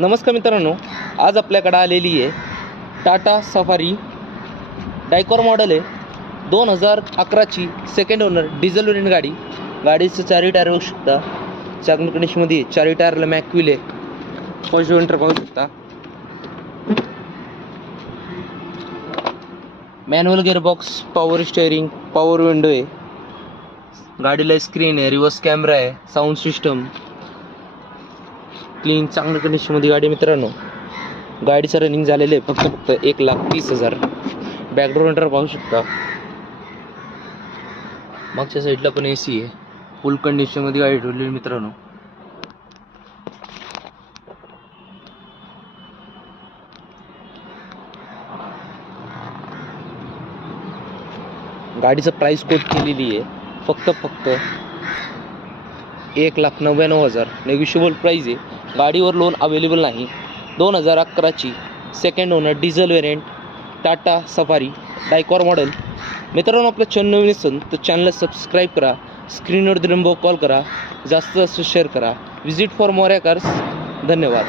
नमस्कार मित्रांनो, आज आपल्याकडे आलेली आहे टाटा सफारी डायकॉर मॉडेल आहे 2011ची सेकंड ओनर डिझेल वेरियंट गाडी. गाडीचं चारही टायर बघू शकता, चांगल्या कंडिशनमध्ये आहे. चारही टायरला मॅकविल आहे. फर्स्ट वेंटर पाहू शकता. Manual gearbox, power steering, power window आहे. गाडीला स्क्रीन आहे, रिव्हर्स कॅमेरा आहे, साऊंड सिस्टम क्लीन, चांगल्या कंडिशनमध्ये गाडी मित्रांनो. गाडीचं रनिंग झालेलं आहे फक्त 1,30,000. बॅकग्राऊंडर पाहू शकता. मागच्या साईडला पण AC आहे. फुल कंडिशनमध्ये गाडी ठेवलेली मित्रांनो. गाडीचं प्राइस कोट केलेली आहे फक्त 1,99,000. नेगोशिएबल प्राइस आहे. गाडीवर लोन अवेलेबल नाही. 2011ची second owner diesel variant Tata Safari Dicor model. मित्रांनो, आपलं चॅनल नवीन असेल तर चॅनलला सबस्क्राईब करा. स्क्रीनवर नंबर कॉल करा, जास्त शेअर करा. Visit for more cars. धन्यवाद.